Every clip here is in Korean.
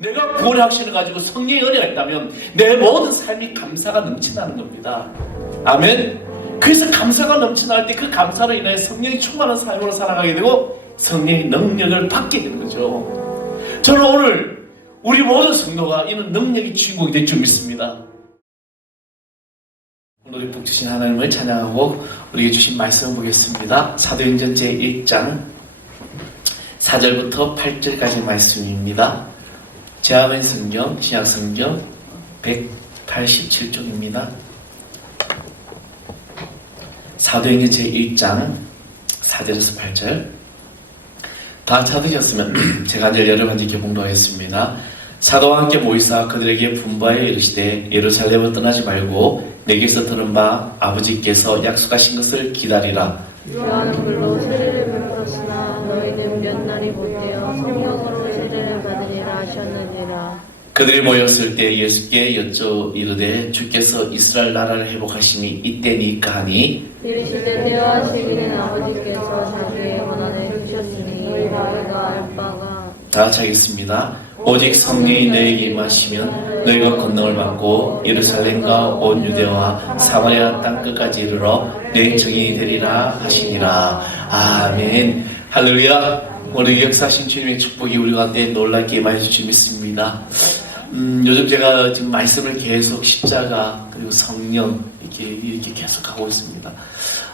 내가 구원의 확신을 가지고 성령의 은혜가 있다면 내 모든 삶이 감사가 넘쳐나는 겁니다. 아멘. 그래서 감사가 넘쳐날 때 그 감사로 인해 성령이 충만한 삶으로 살아가게 되고 성령의 능력을 받게 되는 거죠. 저는 오늘 우리 모든 성도가 이런 능력의 주인공이 될 줄 믿습니다. 오늘 복 주신 하나님을 찬양하고 우리에게 주신 말씀을 보겠습니다. 사도행전 제1장 4절부터 8절까지 말씀입니다. 제아멘 성경, 신약 성경 187쪽입니다. 사도행전 제1장 4절에서 8절. 다 찾으셨으면 제가 한 절 여러분 이렇게 봉독하겠습니다. 사도와 함께 모이사 그들에게 분부하여 이르시되 예루살렘을 떠나지 말고 내게서 들은 바 아버지께서 약속하신 것을 기다리라. 요한은 물로 세례를 받았으나 너희는 몇 날이 못되어 성령으로 세례를 받으리라 하셨느니라. 그들이 모였을 때 예수께 여쭤 이르되 주께서 이스라엘 나라를 회복하심이 이때니까 하니 이르시되 때와 시기는 아버지께서 자기의 원한을 주셨으니 너희가 알 바가. 다 같이 하겠습니다. 오직 성령이 너희에게 임하시면 너희가 권능을 받고 예루살렘과 온 유대와 사마리아 땅 끝까지 이르러 내 증인이 되리라 하시니라. 아멘. 할렐루야. 우리 역사하신 주님의 축복이 우리 가운데 놀랍게 임하여 주시 믿습니다. 요즘 제가 지금 말씀을 계속 십자가 그리고 성령 이렇게 계속 하고 있습니다.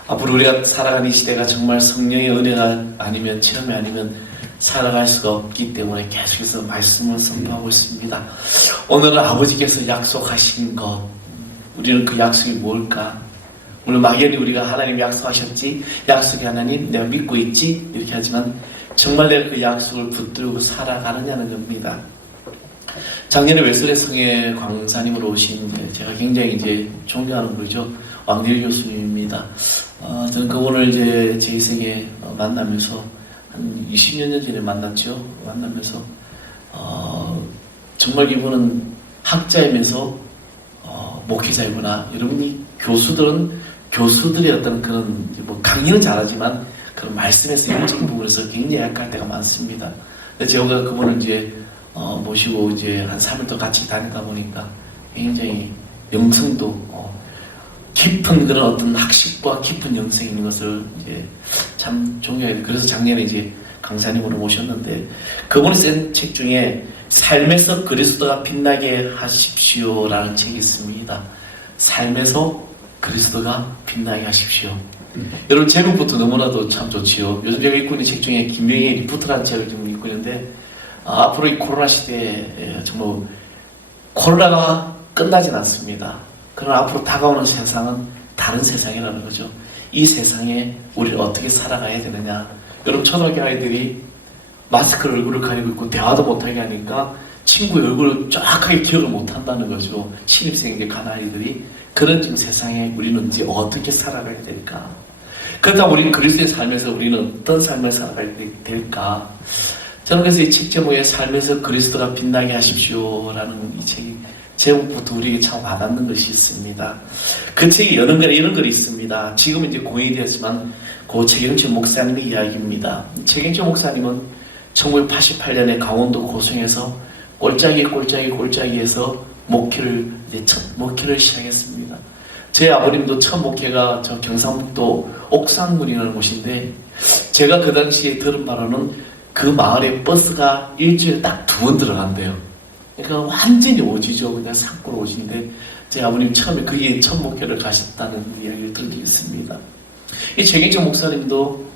앞으로 우리가 살아가는 이 시대가 정말 성령의 은혜가 아니면 체험이 아니면 살아갈 수가 없기 때문에 계속해서 말씀을 선포하고 있습니다. 오늘은 아버지께서 약속하신 것, 우리는 그 약속이 뭘까? 오늘 막연히 우리가 하나님 약속하셨지, 약속이 하나님 내가 믿고 있지 이렇게 하지만 정말 내가 그 약속을 붙들고 살아가느냐는 겁니다. 작년에 웨슬레 성의 광사님으로 오신 제가 굉장히 이제 존경하는 분이죠. 왕길 교수님입니다. 저는 그분을 이제 제 인생에 만나면서 한 20년 전에 만났죠. 만나면서 정말 이분은 학자이면서 목회자이구나. 여러분이 교수들의 어떤 그런 뭐 강의는 잘하지만 그런 말씀에서 영적인 부분에서 굉장히 약할 때가 많습니다. 제가 그분을 이제 모시고 이제 한 3일 더 같이 다니다 보니까 굉장히 영성도 깊은 그런 어떤 학식과 깊은 영성이 있는 것을 이제 참 존경해요. 그래서 작년에 이제 강사님으로 모셨는데 그분이 쓴 책 중에 삶에서 그리스도가 빛나게 하십시오라는 책이 있습니다. 삶에서 그리스도가 빛나게 하십시오. 여러분 제목부터 너무나도 참 좋지요. 요즘 제가 읽고 있는 책 중에 김명희의 리프트라는 책을 좀 읽고 있는데 앞으로 이 코로나 시대에 정말 코로나가 끝나진 않습니다. 그러나 앞으로 다가오는 세상은 다른 세상이라는 거죠. 이 세상에 우리를 어떻게 살아가야 되느냐. 여러분 초등학교 아이들이 마스크를 얼굴을 가리고 있고 대화도 못하게 하니까 친구의 얼굴을 정확하게 기억을 못한다는 거죠. 신입생에게 간 아이들이. 그런 지금 세상에 우리는 이제 어떻게 살아가야 될까. 그렇다면 우리는 그리스도의 삶에서 우리는 어떤 삶을 살아가야 될까. 저는 그래서 이 책 제목에 삶에서 그리스도가 빛나게 하십시오라는 이 책이 제목부터 우리에게 참 와닿는 것이 있습니다. 그 책에 이런 글이 있습니다. 지금은 이제 고인이 되었지만 고 최경철 목사님의 이야기입니다. 최경철 목사님은 1988년에 강원도 고성에서 꼴짜기에서 첫 목회를 시작했습니다. 제 아버님도 첫 목회가 저 경상북도 옥산군이라는 곳인데 제가 그 당시에 들은 바로는 그 마을에 버스가 일주일에 딱 2번 들어간대요. 그러니까 완전히 오지죠. 그냥 산골 오지인데 제 아버님 처음에 그게 첫 목회를 가셨다는 이야기를 들은 적이 있습니다. 이 최경철 목사님도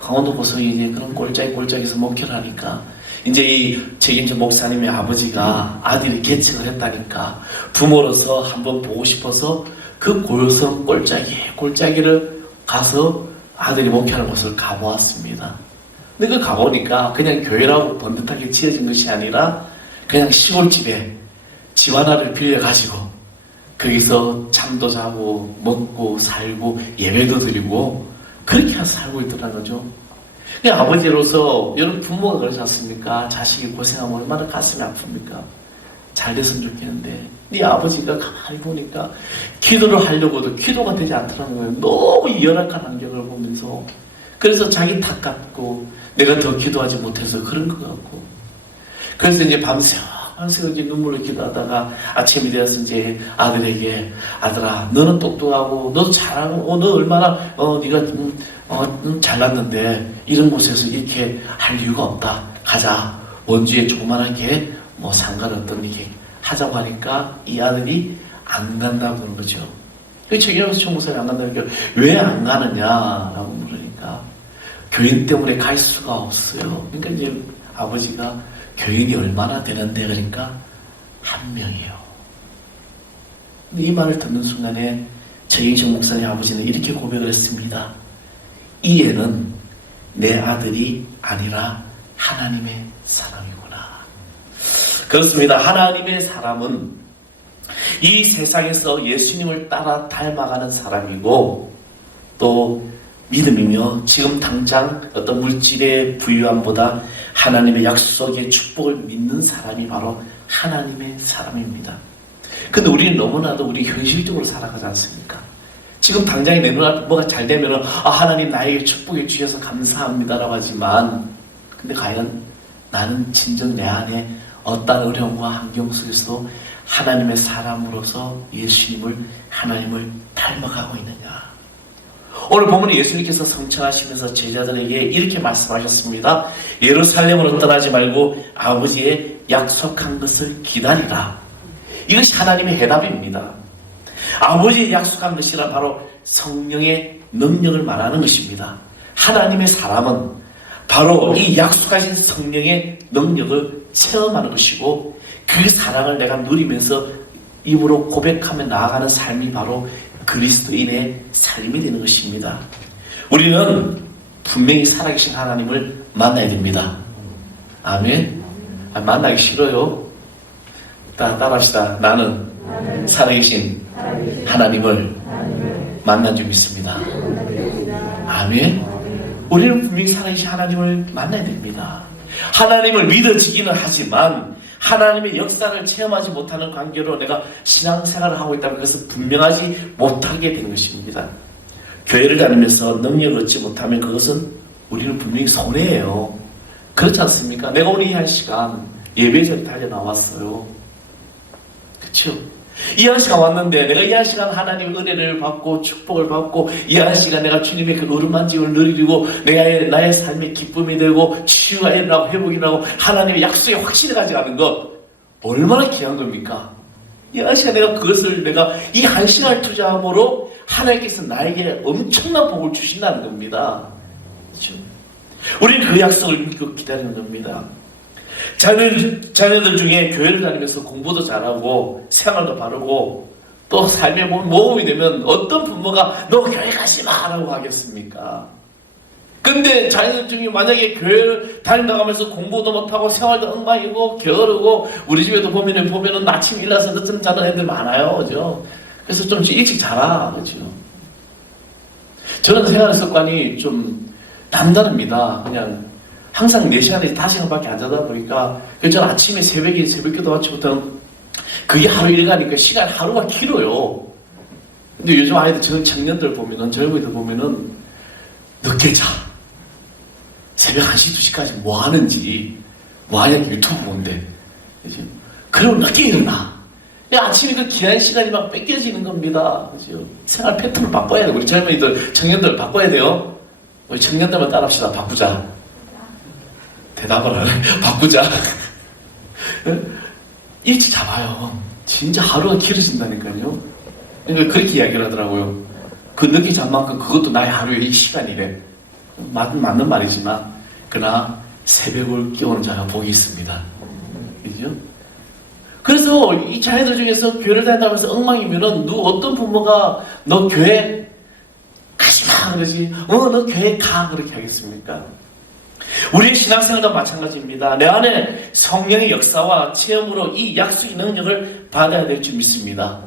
강원도 고성에 이제 그런 꼴짜기에서 목회를 하니까 이제 이 최경철 목사님의 아버지가 아들이 개척을 했다니까 부모로서 한번 보고 싶어서 그 고성 꼴짜기를 가서 아들이 목회하는 곳을 가보았습니다. 근데 그 가보니까 그냥 교회라고 번듯하게 지어진 것이 아니라 그냥 시골집에 집 하나를 빌려가지고 거기서 잠도 자고 먹고 살고 예배도 드리고 그렇게 살고 있더라는 거죠. 그냥 아버지로서 여러분 부모가 그러지 않습니까? 자식이 고생하면 얼마나 가슴이 아픕니까? 잘 됐으면 좋겠는데 네 아버지가 가만히 보니까 기도를 하려고도 기도가 되지 않더라는 거예요. 너무 열악한 환경을 보면서. 그래서 자기 탓 같고 내가 더 기도하지 못해서 그런 것 같고 그래서 이제 밤새 이제 눈물을 기도하다가 아침이 되어서 이제 아들에게 아들아 너는 똑똑하고 너도 잘하고 너 얼마나 네가 잘났는데 이런 곳에서 이렇게 할 이유가 없다. 가자. 원주에 조그만하게 뭐 상관없던 이렇게 하자고 하니까 이 아들이 안 간다고 그러는 거죠. 최경수 총무사님 안 간다니까 왜 안 가느냐라고 물으니까 교인 때문에 갈 수가 없어요. 그러니까 이제 아버지가 교인이 얼마나 되는데 그러니까 한 명이에요. 근데 이 말을 듣는 순간에 최경수 목사님 아버지는 이렇게 고백을 했습니다. 이 애는 내 아들이 아니라 하나님의 사람이구나. 그렇습니다. 하나님의 사람은 이 세상에서 예수님을 따라 닮아가는 사람이고 또 믿음이며 지금 당장 어떤 물질의 부유함보다 하나님의 약속의 축복을 믿는 사람이 바로 하나님의 사람입니다. 근데 우리는 너무나도 우리 현실적으로 살아가지 않습니까? 지금 당장에 내 눈앞에 뭐가 잘 되면은 하나님 나에게 축복해 주셔서 감사합니다라고 하지만 근데 과연 나는 진정 내 안에 어떤 어려움과 환경 속에서도 하나님의 사람으로서 예수님을 하나님을 닮아가고 있느냐. 오늘 보면 예수님께서 성천하시면서 제자들에게 이렇게 말씀하셨습니다. 예루살렘으로 떠나지 말고 아버지의 약속한 것을 기다리라. 이것이 하나님의 해답입니다. 아버지의 약속한 것이란 바로 성령의 능력을 말하는 것입니다. 하나님의 사람은 바로 이 약속하신 성령의 능력을 체험하는 것이고 그 사랑을 내가 누리면서 입으로 고백하며 나아가는 삶이 바로 그리스도인의 삶이 되는 것입니다. 우리는 분명히 살아계신 하나님을 만나야 됩니다. 아멘. 만나기 싫어요. 따라합시다. 나는 살아계신 하나님을 만난 줄 믿습니다. 아멘. 우리는 분명히 살아계신 하나님을 만나야 됩니다. 하나님을 믿어지기는 하지만 하나님의 역사를 체험하지 못하는 관계로 내가 신앙생활을 하고 있다면 그것은 분명하지 못하게 되는 것입니다. 교회를 다니면서 능력을 얻지 못하면 그것은 우리는 분명히 손해예요. 그렇지 않습니까? 내가 오늘 이 한 시간 예배자리 달려 나왔어요. 그렇죠? 이 한 시간 왔는데 내가 이 한 시간 하나님의 은혜를 받고 축복을 받고 이 한 시간 내가 주님의 그 어루만짐을 누리고 나의 삶의 기쁨이 되고 치유가 일어나고 회복이 일어나고 하나님의 약속에 확신을 가져가는 것 얼마나 귀한 겁니까? 이 한 시간 내가 이 한 시간을 투자함으로 하나님께서 나에게 엄청난 복을 주신다는 겁니다. 그렇죠? 우리는 그 약속을 믿고 기다리는 겁니다. 자녀들 중에 교회를 다니면서 공부도 잘하고 생활도 바르고 또 삶의 모험이 되면 어떤 부모가 너 교회 가지 마라고 하겠습니까? 근데 자녀들 중에 만약에 교회를 다닌다고 하면서 공부도 못하고 생활도 엉망이고 게으르고 우리 집에도 보면은 아침 일어나서 늦잠 자는 애들 많아요. 그죠? 그래서 좀 일찍 자라. 그죠? 저는 생활 습관이 좀 남다릅니다. 그냥 항상 4시간에서 5시간밖에 안 자다 보니까 저는 아침에 새벽기도 마치부터는 그게 하루 일가니까 시간 하루가 길어요. 근데 요즘 아이들 청년들 보면은 젊은이들 보면은 늦게 자. 새벽 1시 2시까지 뭐 하는지 뭐 하냐 유튜브 보는데 그러면 늦게 일어나. 아침에 그 귀한 시간이 막 뺏겨지는 겁니다. 그죠? 생활 패턴을 바꿔야 돼요. 우리 젊은이들 청년들 바꿔야 돼요. 우리 청년들만 따라합시다. 바꾸자. 대답을 안 해. 바꾸자. 일찍 잡아요. 진짜 하루가 길어진다니까요. 그러니까 그렇게 이야기를 하더라고요. 그 늦게 잔 만큼 그것도 나의 하루의 시간이래. 맞는 말이지만 그러나 새벽을 깨우는 자가 복이 있습니다. 그죠? 그래서 이 자녀들 중에서 교회를 다닌다면서 엉망이면은 어떤 부모가 너 교회 가지마 그러지 너 교회 가 그렇게 하겠습니까? 우리의 신앙생활도 마찬가지입니다. 내 안에 성령의 역사와 체험으로 이 약속의 능력을 받아야 될 줄 믿습니다.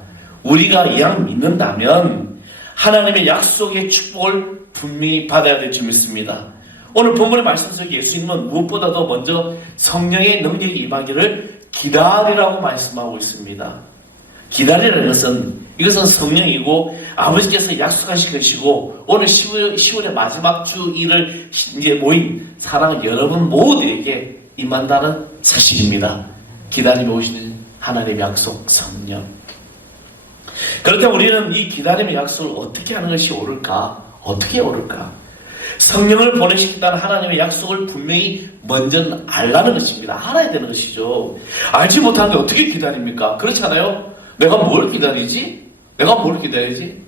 우리가 이왕 믿는다면 하나님의 약속의 축복을 분명히 받아야 될 줄 믿습니다. 오늘 본문의 말씀 속에 예수님은 무엇보다도 먼저 성령의 능력이 임하기를 기다리라고 말씀하고 있습니다. 기다리라는 이것은 성령이고 아버지께서 약속하신 것이고 오늘 10월의 마지막 주 일을 이제 모인 사랑하는 여러분 모두에게 임한다는 사실입니다. 기다림에 오시는 하나님의 약속 성령. 그렇다면 우리는 이 기다림의 약속을 어떻게 하는 것이 옳을까? 어떻게 옳을까? 성령을 보내시겠다는 하나님의 약속을 분명히 먼저 알라는 것입니다. 알아야 되는 것이죠. 알지 못하는데 어떻게 기다립니까? 그렇잖아요. 내가 뭘 기다리지? 내가 뭘 기다리지?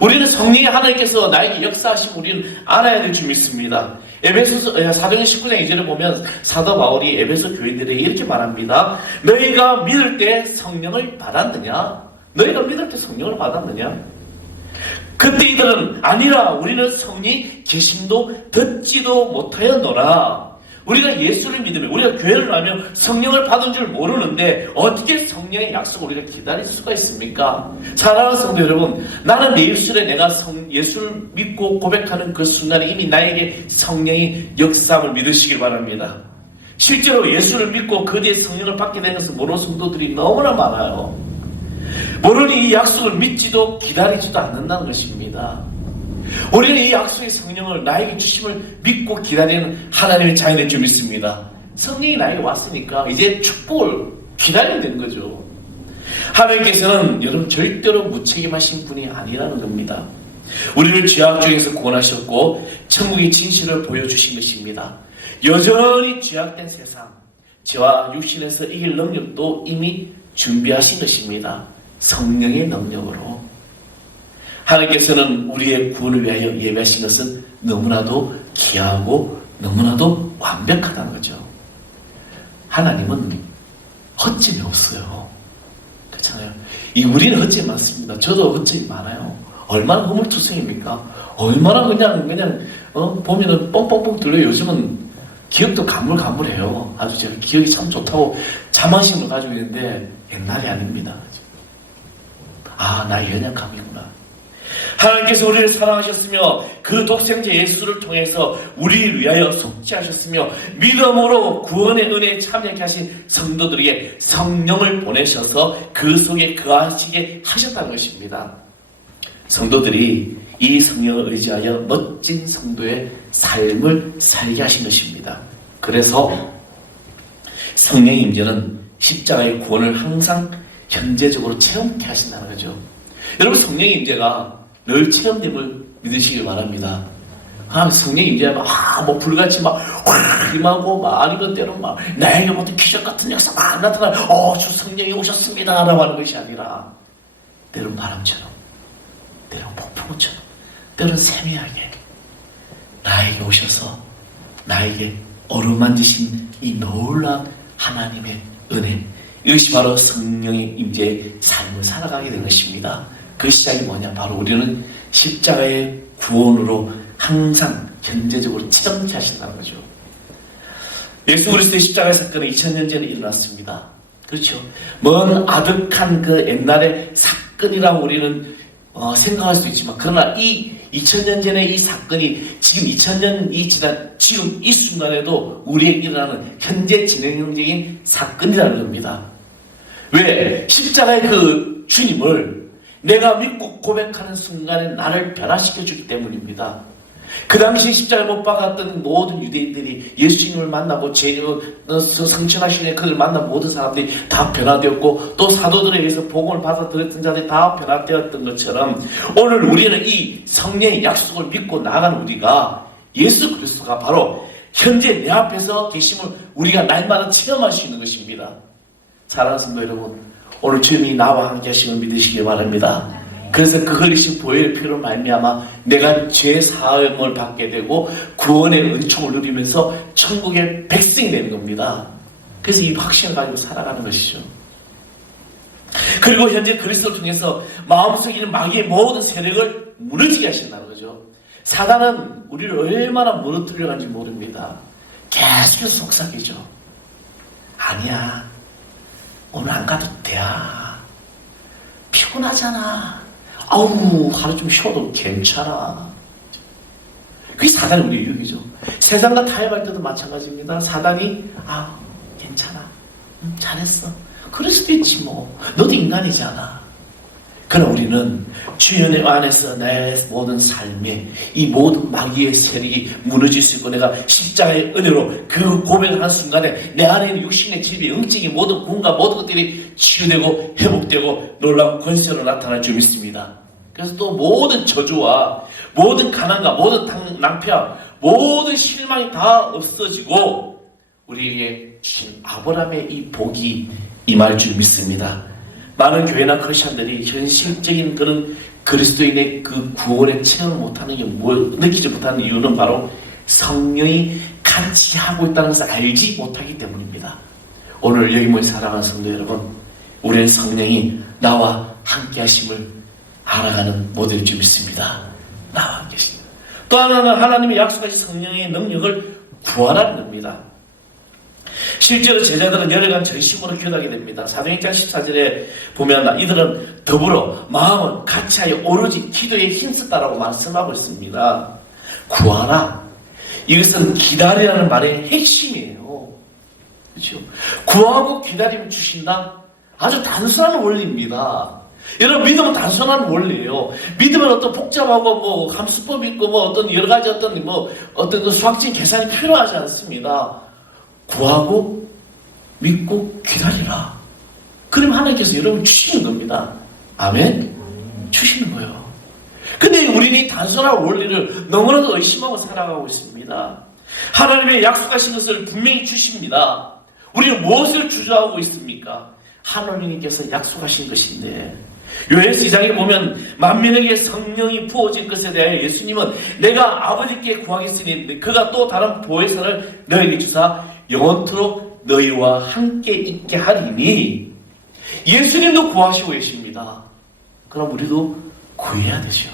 우리는 성령의 하나님께서 나에게 역사하시면 우리는 알아야 될 줄 믿습니다. 에베소서 사도행 19장 2절을 보면 사도 바울이 에베소 교인들에게 이렇게 말합니다. 너희가 믿을 때 성령을 받았느냐? 너희가 믿을 때 성령을 받았느냐? 그때 이들은 아니라 우리는 성령이 계심도 듣지도 못하였노라. 우리가 예수를 믿으면, 우리가 교회를 나면 성령을 받은 줄 모르는데 어떻게 성령의 약속을 우리가 기다릴 수가 있습니까? 사랑하는 성도 여러분, 나는 내 입술에 내가 예수를 믿고 고백하는 그 순간에 이미 나에게 성령이 역사함을 믿으시길 바랍니다. 실제로 예수를 믿고 그 뒤에 성령을 받게 된 것은 모르는 성도들이 너무나 많아요. 모르니 이 약속을 믿지도 기다리지도 않는다는 것입니다. 우리는 이 약속의 성령을 나에게 주심을 믿고 기다리는 하나님의 자녀인 줄 믿습니다. 성령이 나에게 왔으니까 이제 축복을 기다려야 되는 거죠. 하나님께서는 여러분 절대로 무책임하신 분이 아니라는 겁니다. 우리를 죄악 중에서 구원하셨고 천국의 진실을 보여주신 것입니다. 여전히 죄악된 세상, 죄와 육신에서 이길 능력도 이미 준비하신 것입니다. 성령의 능력으로. 하나님께서는 우리의 구원을 위하여 예배하신 것은 너무나도 귀하고 너무나도 완벽하다는 거죠. 하나님은 허점이 없어요. 그렇잖아요. 우리는 허점이 많습니다. 저도 허점이 많아요. 얼마나 허물투성입니까? 얼마나 그냥 보면은 뻥뻥뻥 뚫려요. 요즘은 기억도 가물가물해요. 아주 제가 기억이 참 좋다고 자만심을 가지고 있는데 옛날이 아닙니다. 나의 연약함이구나. 하나님께서 우리를 사랑하셨으며 그 독생자 예수를 통해서 우리를 위하여 속죄하셨으며 믿음으로 구원의 은혜에 참여하게 하신 성도들에게 성령을 보내셔서 그 속에 거하시게 하셨다는 것입니다. 성도들이 이 성령을 의지하여 멋진 성도의 삶을 살게 하신 것입니다. 그래서 성령의 임재는 십자가의 구원을 항상 현재적으로 체험케 하신다는 거죠. 여러분, 성령의 임재가 늘 체험됨을 믿으시길 바랍니다. 성령의 임재가 불같이 임하고 아니면 때로는 나에게 모든 기적 같은 역사 나타나 주 성령이 오셨습니다 라고 하는 것이 아니라 때로는 바람처럼, 때로는 폭풍우처럼, 때로는 세미하게 나에게 오셔서 나에게 어루만지신 이 놀라운 하나님의 은혜, 이것이 바로 성령의 임재의 삶을 살아가게 된 것입니다. 그 시작이 뭐냐? 바로 우리는 십자가의 구원으로 항상 현재적으로 체험케 하신다는 거죠. 예수 그리스도의 십자가의 사건은 2000년 전에 일어났습니다. 그렇죠. 먼 아득한 그 옛날의 사건이라고 우리는 생각할 수 있지만, 그러나 이 2000년 전의 이 사건이 지금 2000년이 지난 지금 이 순간에도 우리에게 일어나는 현재 진행형적인 사건이라는 겁니다. 왜? 십자가의 그 주님을 내가 믿고 고백하는 순간에 나를 변화시켜 주기 때문입니다. 그 당시 십자가에 못 박았던 모든 유대인들이 예수님을 만나고 성천하시는 그를 만난 모든 사람들이 다 변화되었고, 또 사도들에 의해서 복음을 받아들였던 자들이 다 변화되었던 것처럼 오늘 우리는 이 성령의 약속을 믿고 나아가는 우리가 예수 그리스도가 바로 현재 내 앞에서 계심을 우리가 날마다 체험할 수 있는 것입니다. 사랑하는 성도 여러분, 오늘 주님이 나와 함께 하심을 믿으시기 바랍니다. 그래서 그 흘리신 보혈의 피로 말미암아 내가 죄 사함을 받게 되고 구원의 은총을 누리면서 천국의 백성이 되는 겁니다. 그래서 이 확신을 가지고 살아가는 것이죠. 그리고 현재 그리스도를 통해서 마음속에 있는 마귀의 모든 세력을 무너지게 하신다는 거죠. 사단은 우리를 얼마나 무너뜨려 간지 모릅니다. 계속해서 속삭이죠. 아니야, 오늘 안 가도 돼. 피곤하잖아. 하루 좀 쉬어도 괜찮아. 그게 사단의 우리의 유혹이죠. 세상과 타협할 때도 마찬가지입니다. 사단이 괜찮아, 잘했어, 그럴 수도 있지 뭐, 너도 인간이잖아. 그러나 우리는 주님 안에서 내 모든 삶에 이 모든 마귀의 세력이 무너질 수 있고 내가 십자가의 은혜로 그 고백하는 순간에 내 안에 있는 육신의 질비, 영적인 모든 군과 모든 것들이 치유되고 회복되고 놀라운 권세로 나타날 줄 믿습니다. 그래서 또 모든 저주와 모든 가난과 모든 낭패와 모든 실망이 다 없어지고 우리에게 주신 아브라함의 이 복이 임할 줄 믿습니다. 많은 교회나 크리스천들이 현실적인 그런 그리스도인의 그 구원의 체험을 못하는 게 느끼지 못하는 이유는 바로 성령이 같이 하고 있다는 것을 알지 못하기 때문입니다. 오늘 여기 모인 사랑하는 성도 여러분, 우리는 성령이 나와 함께 하심을 알아가는 모델일 줄 믿습니다. 나와 함께 하십니다. 또 하나는 하나님의 약속하신 성령의 능력을 구하라는 겁니다. 실제로 제자들은 열흘간 전심으로 기도하게 됩니다. 사도행전 14절에 보면 이들은 더불어 마음을 같이하여 오로지 기도에 힘썼다라고 말씀하고 있습니다. 구하라. 이것은 기다리라는 말의 핵심이에요. 그렇죠? 구하고 기다리면 주신다. 아주 단순한 원리입니다. 여러분, 믿음은 단순한 원리예요. 믿음은 어떤 복잡하고 함수법이 있고 어떤 여러 가지 어떤 그 수학적인 계산이 필요하지 않습니다. 구하고 믿고 기다리라. 그럼 하나님께서 여러분 주시는 겁니다. 아멘? 주시는 거예요. 근데 우리는 이 단순한 원리를 너무나도 의심하고 살아가고 있습니다. 하나님의 약속하신 것을 분명히 주십니다. 우리는 무엇을 주저하고 있습니까? 하나님께서 약속하신 것인데, 요엘서 2장에 보면 만민에게 성령이 부어질 것에 대하여 예수님은 내가 아버지께 구하겠으니 그가 또 다른 보혜사를 너에게 주사 영원토록 너희와 함께 있게 하리니, 예수님도 구하시고 계십니다. 그럼 우리도 구해야 되죠.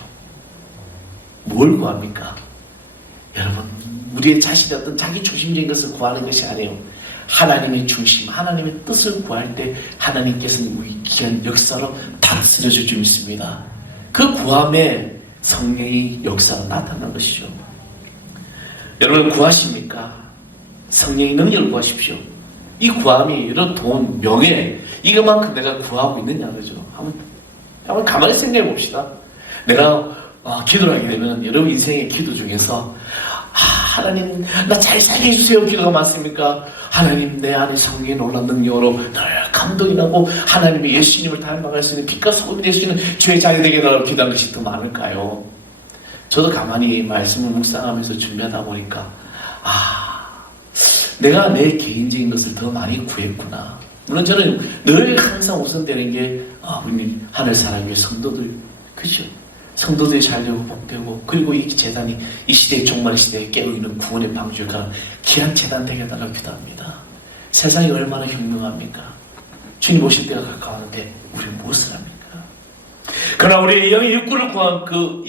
뭘 구합니까? 여러분, 우리의 자신의 어떤 자기 중심적인 것을 구하는 것이 아니에요. 하나님의 중심, 하나님의 뜻을 구할 때 하나님께서는 우리 귀한 역사로 다스려 줄 줄 믿습니다. 그 구함에 성령의 역사가 나타난 것이죠. 여러분, 구하십니까? 성령의 능력을 구하십시오. 이 구함이 이런 돈, 명예, 이것만큼 내가 구하고 있느냐, 그죠? 한번 가만히 생각해 봅시다. 내가 기도를 하게 되면 여러분 인생의 기도 중에서 하나님 나 잘 살게 해주세요 기도가 많습니까? 하나님 내 안에 성령의 놀라운 능력으로 늘 감동이 나고 하나님의 예수님을 닮아갈 수 있는 빛과 소금이 될 수 있는 죄의 자녀 되게 달라고 기도하는 것이 더 많을까요? 저도 가만히 말씀을 묵상하면서 준비하다 보니까 내가 내 개인적인 것을 더 많이 구했구나. 물론 저는 늘 항상 우선되는 게 우리 하늘 사람의 성도들, 그죠? 성도들이 잘 되고 복되고, 그리고 이 재단이 이 시대의 종말의 시대에 깨어있는 구원의 방주가 귀한 재단 되게 해달라고 기도합니다. 세상이 얼마나 흉흉합니까? 주님 오실 때가 가까웠는데 우리는 무엇을 합니까? 그러나 우리의 영의 육구를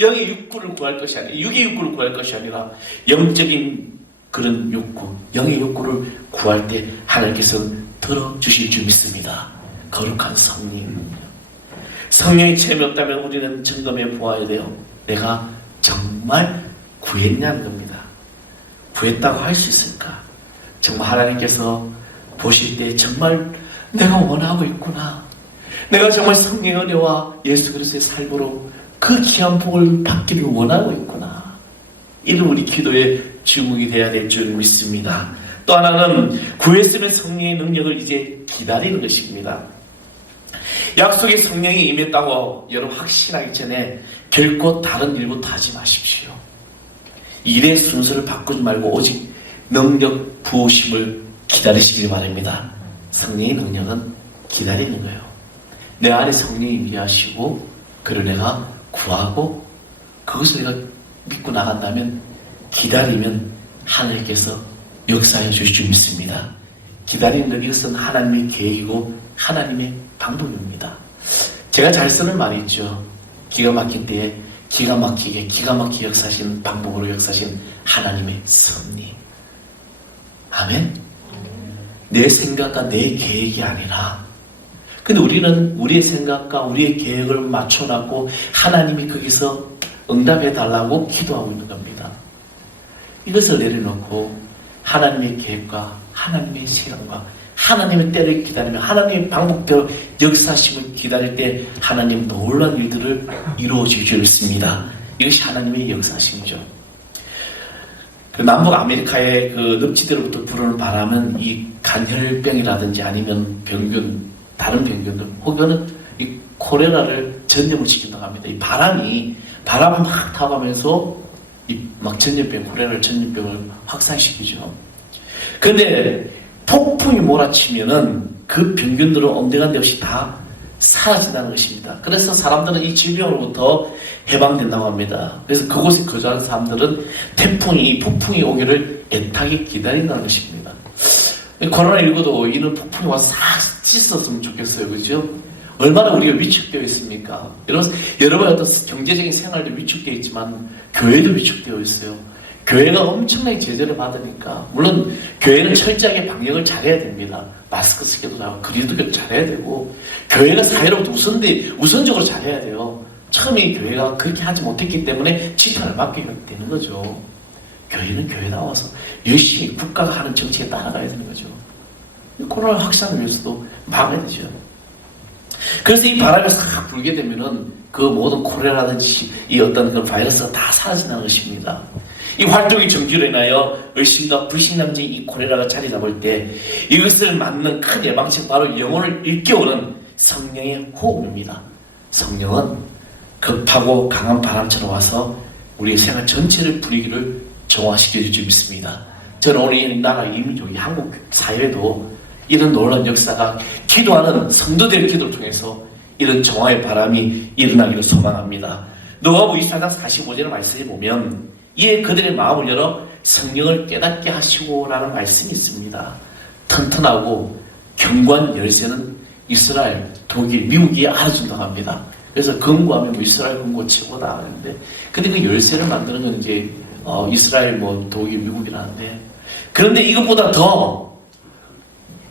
영의 육구를 구할 것이 아니라, 육의 육구를 구할 것이 아니라 영적인 그런 욕구, 영의 욕구를 구할 때 하나님께서 들어주실 줄 믿습니다. 거룩한 성령. 성령이 체험이 없다면 우리는 점검해 보아야 돼요. 내가 정말 구했냐는 겁니다. 구했다고 할 수 있을까? 정말 하나님께서 보실 때 정말 내가 원하고 있구나. 내가 정말 성령의 은혜와 예수 그리스도의 삶으로 그 귀한 복을 받기를 원하고 있구나. 이는 우리 기도의 주목이 되어야 될 줄 믿습니다. 또 하나는 구했으면 성령의 능력을 이제 기다리는 것입니다. 약속의 성령이 임했다고 여러분 확신하기 전에 결코 다른 일부터 하지 마십시오. 일의 순서를 바꾸지 말고 오직 능력 부으심을 기다리시길 바랍니다. 성령의 능력은 기다리는 거예요. 내 안에 성령이 임하시고 그를 내가 구하고 그것을 내가 믿고 나간다면, 기다리면 하나님께서 역사해 주실 줄 믿습니다. 기다리는 이것은 하나님의 계획이고 하나님의 방법입니다. 제가 잘 쓰는 말이 있죠. 기가 막힐 때에 기가 막히게 역사하시는 방법으로 역사하시는 하나님의 섭리. 아멘? 내 생각과 내 계획이 아니라, 근데 우리는 우리의 생각과 우리의 계획을 맞춰놨고 하나님이 거기서 응답해 달라고 기도하고 있는 겁니다. 이것을 내려놓고 하나님의 계획과 하나님의 시간과 하나님의 때를 기다리며 하나님의 방법대로 역사하심을 기다릴 때 하나님 놀라운 일들을 이루어 주셨습니다. 이것이 하나님의 역사심이죠. 그 남북 아메리카의 그 늪지대로부터 불어오는 바람은 이 간혈병이라든지 아니면 병균, 다른 병균들 혹은 이 콜레라를 전염을 시킨다고 합니다. 이 바람을 막 타가면서 이 막 전염병, 콜레라 전염병을 확산시키죠. 그런데 폭풍이 몰아치면은 그 병균들은 온데간데 없이 다 사라진다는 것입니다. 그래서 사람들은 이 질병으로부터 해방된다고 합니다. 그래서 그곳에 거주하는 사람들은 폭풍이 오기를 애타게 기다린다는 것입니다. 코로나19도 이런 폭풍이 와서 싹 씻었으면 좋겠어요. 그죠? 얼마나 우리가 위축되어 있습니까? 여러분 어떤 경제적인 생활도 위축되어 있지만 교회도 위축되어 있어요. 교회가 엄청나게 제재를 받으니까 물론 교회는 철저하게 방역을 잘해야 됩니다. 마스크 쓰기도 잘하고 거리두기도 잘해야 되고 교회가 사회로부터 우선적으로 잘해야 돼요. 처음에 교회가 그렇게 하지 못했기 때문에 지탄을 받게 되는 거죠. 교회는 교회 나와서 열심히 국가가 하는 정책에 따라가야 되는 거죠. 코로나 확산을 위해서도 막아야 되죠. 그래서 이 바람이 싹 불게 되면은 그 모든 콜레라든지 이 어떤 그 바이러스가 다 사라지는 것입니다. 이 활동의 정지로 인하여 의심과 불신감증 이 콜레라가 자리 잡을 때 이것을 막는 큰 예방책 바로 영혼을 일깨우는 성령의 호흡입니다. 성령은 급하고 강한 바람처럼 와서 우리의 생활 전체를 분위기를 정화시켜 줄 줄 믿습니다. 저는 오늘 이 나라 이민족이 한국 사회도 이런 놀라운 역사가 기도하는 성도들의 기도를 통해서 이런 정화의 바람이 일어나기를 소망합니다. 누가복음 24장 45절의 말씀에 보면 이에 그들의 마음을 열어 성령을 깨닫게 하시고 라는 말씀이 있습니다. 튼튼하고 견고한 열쇠는 이스라엘, 독일, 미국이 알아준다고 합니다. 그래서 금고하면 이스라엘 금고 최고다 하는데 근데 그 열쇠를 만드는 건 이제 이스라엘, 독일, 미국이라는데 그런데 이것보다 더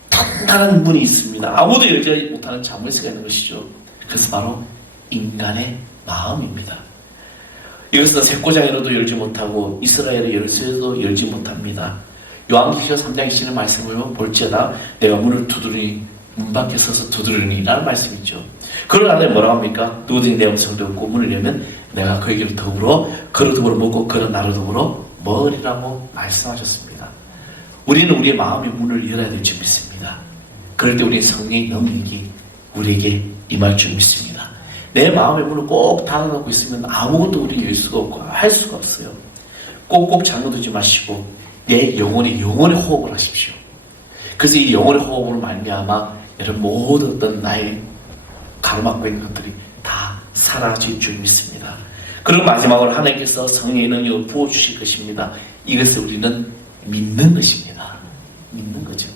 단단한 문이 있습니다. 아무도 열지 못하는 자물쇠가 있는 것이죠. 그래서 바로 인간의 마음입니다. 이것은 쇠고장으로도 열지 못하고 이스라엘의 열쇠도 열지 못합니다. 요한계시록 3장 20절의 말씀을 보면 볼지어다 내가 문을 두드리니 문 밖에 서서 두드리니 라는 말씀이 있죠. 그러나 뭐라고 합니까? 누구든지 내 음성을 듣고 문을 열면 내가 그에게로 그로 더불어 먹고 그는 나로 더불어 먹으리라고 말씀하셨습니다. 우리는 우리의 마음의 문을 열어야 될 줄 믿습니다. 그럴 때 우리의 성령의 능력이 우리에게 임할 줄 믿습니다. 내 마음의 문을 꼭 닫아놓고 있으면 아무것도 우리 열 수가 없고 할 수가 없어요. 꼭꼭 잠궈두지 마시고 내 영혼의 호흡을 하십시오. 그래서 이 영혼의 호흡으로 말미암아 여러분 모든 어떤 나의 가로막고 있는 것들이 다 사라질 줄 믿습니다. 그리고 마지막으로 하나님께서 성령의 능력을 부어주실 것입니다. 이것을 우리는 믿는 것입니다. 믿는 거죠.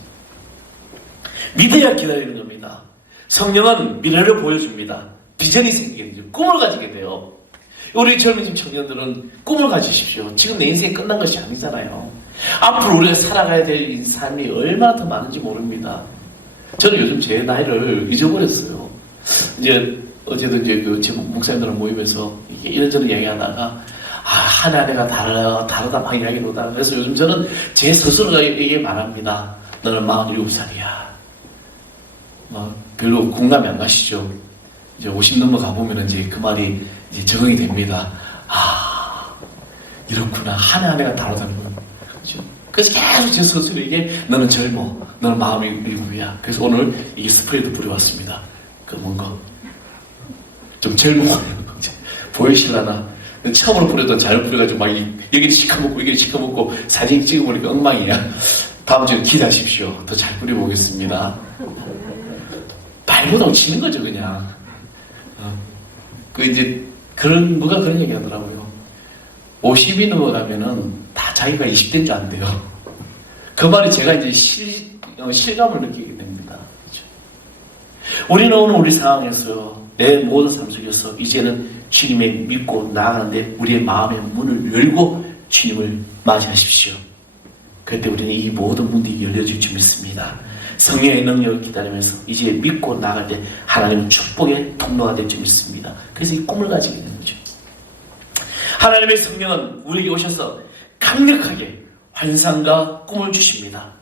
믿어야 기다리는 겁니다. 성령은 미래를 보여줍니다. 비전이 생기게 되죠. 꿈을 가지게 돼요. 우리 젊은 청년들은 꿈을 가지십시오. 지금 내 인생이 끝난 것이 아니잖아요. 앞으로 우리가 살아가야 될 삶이 얼마나 더 많은지 모릅니다. 저는 요즘 제 나이를 잊어버렸어요. 이제 어제도 제 목사님들랑 모임에서 이런저런 얘기하다가 한 해 한 해가 다르다 막 이야기로다. 그래서 요즘 저는 제 스스로가 이게 말합니다. 너는 47살이야. 별로 공감이 안 가시죠? 이제 50 넘어가 보면 이제 그 말이 이제 적응이 됩니다. 이렇구나. 한 해 한 해가 다르다는 거죠. 그래서 계속 제 스스로에게 너는 젊어. 너는 47이야. 그래서 오늘 이게 스프레이도 뿌려왔습니다. 뭔가 좀 젊어 보이실라나? 처음으로 뿌려도 잘 뿌려가지고 막 여기를 시커멓고 여기를 시커멓고 사진 찍어보니까 엉망이야. 다음 주에 기대하십시오. 더 잘 뿌려보겠습니다. 발보다 치는 거죠 그냥. 누가 그런 얘기 하더라고요. 50이 넘어가면은 다 자기가 20대인 줄 안돼요. 그 말이 제가 이제 실감을 느끼게 됩니다. 그렇죠? 우리는 오늘 우리 상황에서 내 모든 삶 속에서 이제는 주님을 믿고 나아가는데 우리의 마음의 문을 열고 주님을 맞이하십시오. 그때 우리는 이 모든 문들이 열려질 줄 믿습니다. 성령의 능력을 기다리면서 이제 믿고 나아갈 때 하나님은 축복의 통로가 될 줄 믿습니다. 그래서 이 꿈을 가지게 되는 거죠. 하나님의 성령은 우리에게 오셔서 강력하게 환상과 꿈을 주십니다.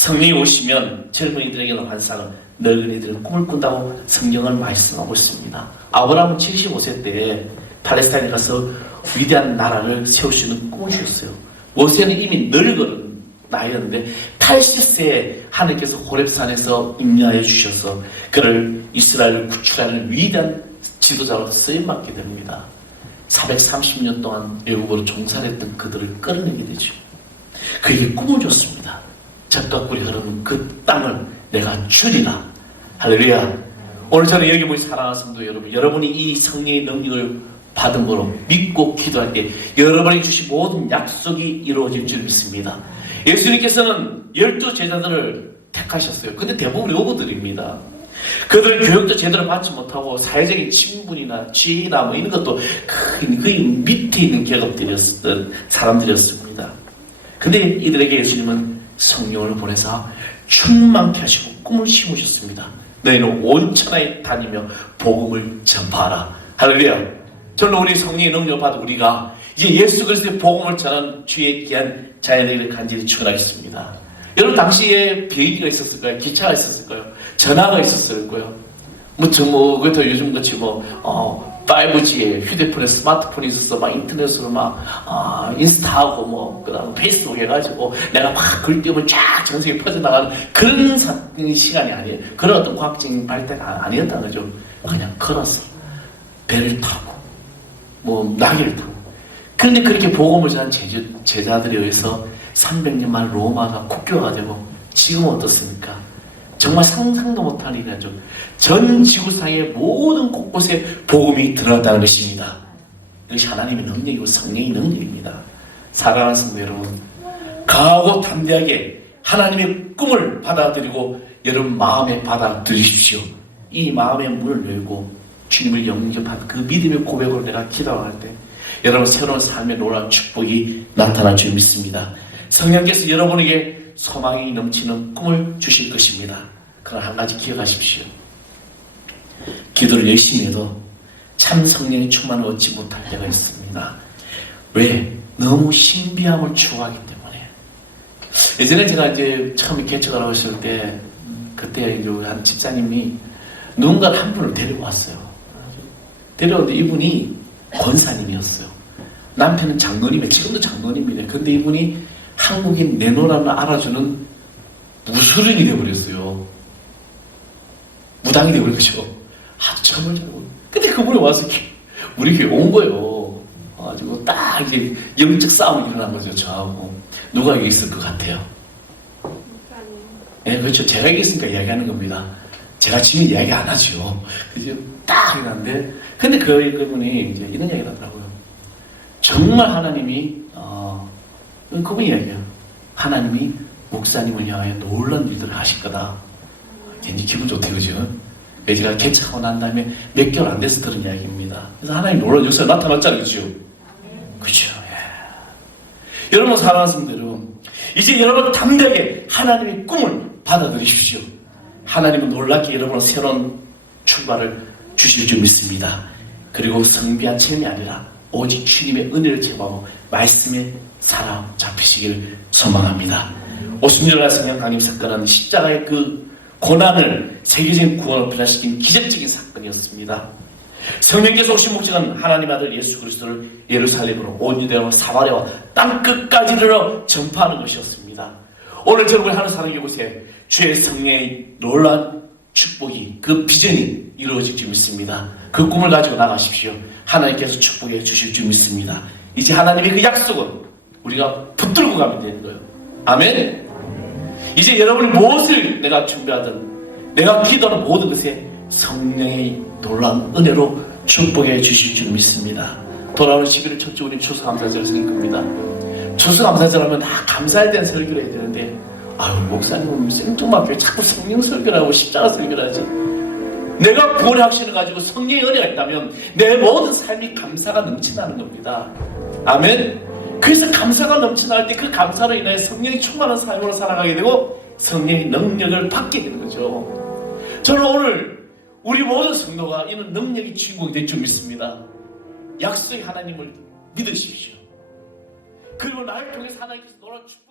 성령이 오시면 젊은이들에게는 환상을, 늙은이들은 꿈을 꾼다고 성경을 말씀하고 있습니다. 아브라함은 75세 때 팔레스타인에 가서 위대한 나라를 세울 수 있는 꿈을 주셨어요. 모세는 이미 늙은 나이였는데 80세에 하나님께서 호렙산에서 임하여 주셔서 그를 이스라엘을 구출하는 위대한 지도자로 쓰임받게 됩니다. 430년 동안 애국으로 종살했던 그들을 끌어내게 되죠. 그에게 꿈을 줬습니다. 젖과 꿀이 흐르는 그 땅을 내가 주리라. 할렐루야. 오늘 저는 여기 모인 사랑하는 성도 여러분, 여러분이 이 성령의 능력을 받은 거로 믿고 기도할 때 여러분이 주신 모든 약속이 이루어질 줄 믿습니다. 예수님께서는 12제자들을 택하셨어요. 근데 대부분 여고들입니다. 그들 교육도 제대로 받지 못하고 사회적인 친분이나 지위나 뭐 이런 것도 거의 밑에 있는 계급들이었던 사람들이었습니다. 근데 이들에게 예수님은 성령을 보내서 충만케 하시고 꿈을 심으셨습니다. 너희는 온 천하에 다니며 복음을 전파하라. 할렐루야. 저는 우리 성령의 능력을 받은 우리가 이제 예수 그리스도의 복음을 전하는 주의 귀한 자연을 간절히 축원하겠습니다. 여러분 당시에 비행기가 있었을까요? 기차가 있었을까요? 전화가 있었을 거예요. 그것도 요즘 같이 5G에 휴대폰에 스마트폰이 있어서 막 인터넷으로 인스타하고 그다음 페이스북 해가지고 내가 막 글 띄우면 쫙 전 세계에 퍼져나가는 그런 시간이 아니에요. 그런 어떤 과학적인 발달이 아니었다는 거죠. 그냥 걸어서 배를 타고 나귀를 타고. 그런데 그렇게 복음을 전한 제자들에 의해서 300년 만에 로마가 국교가 되고 지금은 어떻습니까? 정말 상상도 못할 일이죠. 전 지구상의 모든 곳곳에 복음이 드러났다는 것입니다. 이것이 하나님의 능력이고 성령의 능력입니다. 사랑하는 성도 여러분, 강하고 담대하게 하나님의 꿈을 받아들이고 여러분 마음에 받아들이십시오. 이 마음의 문을 열고 주님을 영접한 그 믿음의 고백으로 내가 기도할 때 여러분 새로운 삶의 놀라운 축복이 나타날 줄 믿습니다. 성령께서 여러분에게 소망이 넘치는 꿈을 주실 것입니다. 그러나 한 가지 기억하십시오. 기도를 열심히 해도 참 성령의 충만을 얻지 못할 때가 있습니다. 왜? 너무 신비함을 추구하기 때문에. 예전에 제가 이제 처음에 개척을 하고 있을 때 그때 이제 한 집사님이 누군가 한 분을 데리고 왔어요. 데려오는데 이분이 권사님이었어요. 남편은 장로님이에요. 지금도 장로님이래요. 근데 이분이 한국인 내노라는 알아주는 무술인이 되어버렸어요. 무당이 되어버렸죠. 아주 정말 잘하고. 근데 그분이 와서 우리 교회 온 거예요. 와가지고 딱 이제 영적 싸움이 일어난 거죠. 저하고. 누가 여기 있을 것 같아요? 네, 그렇죠. 제가 여기 있으니까 이야기하는 겁니다. 제가 지금 이야기 안 하죠. 그죠? 딱 이러는데, 근데 그분이 이제 이런 이야기를 하더라고요. 정말 하나님이, 그분이 이야기해요. 하나님이 목사님을 향하여 놀라운 일들을 하실 거다. 굉장히 기분 좋대, 그죠? 제가 개척하고 난 다음에 몇 개월 안 돼서 들은 이야기입니다. 그래서 하나님 놀라운 역사가 나타났잖아요, 그죠? 그죠? 예. 여러분, 사랑하는 분들은 이제 여러분 담대하게 하나님의 꿈을 받아들이십시오. 하나님은 놀랍게 여러분은 새로운 출발을 주실 줄 믿습니다. 그리고 성비한 체험이 아니라 오직 주님의 은혜를 체험하고 말씀에 사로잡히시길 소망합니다. 오순절날 성령 강림 사건은 십자가의 그 고난을 세계적인 구원을 변화시킨 기적적인 사건이었습니다. 성령께서 오신 목적은 하나님 아들 예수 그리스도를 예루살렘으로 온 유대와 사마리아와 땅끝까지 이르러 전파하는 것이었습니다. 오늘 저녁을 하는 사랑 이곳에 주의 성령의 놀라운 축복이 그 비전이 이루어질 줄 믿습니다. 그 꿈을 가지고 나가십시오. 하나님께서 축복해 주실 줄 믿습니다. 이제 하나님의 그 약속은 우리가 붙들고 가면 되는 거예요. 아멘. 이제 여러분이 무엇을 내가 준비하든 내가 기도하는 모든 것에 성령의 놀라운 은혜로 축복해 주실 줄 믿습니다. 돌아오는 11월 첫째 우리 추수감사절을 드릴 겁니다. 추수감사절 하면 다 감사에 대한 설교를 해야 되는데 목사님은 생뚱맞게 자꾸 성령 설교를 하고 십자가 설교를 하지. 내가 구원의 확신을 가지고 성령의 은혜가 있다면 내 모든 삶이 감사가 넘쳐나는 겁니다. 아멘. 그래서 감사가 넘쳐날 때 그 감사로 인해 성령이 충만한 삶으로 살아가게 되고 성령의 능력을 받게 되는 거죠. 저는 오늘 우리 모든 성도가 이런 능력의 주인공이 될 줄 믿습니다. 약속의 하나님을 믿으십시오. 그리고 나를 통해서 하나님께서 놀라운 축복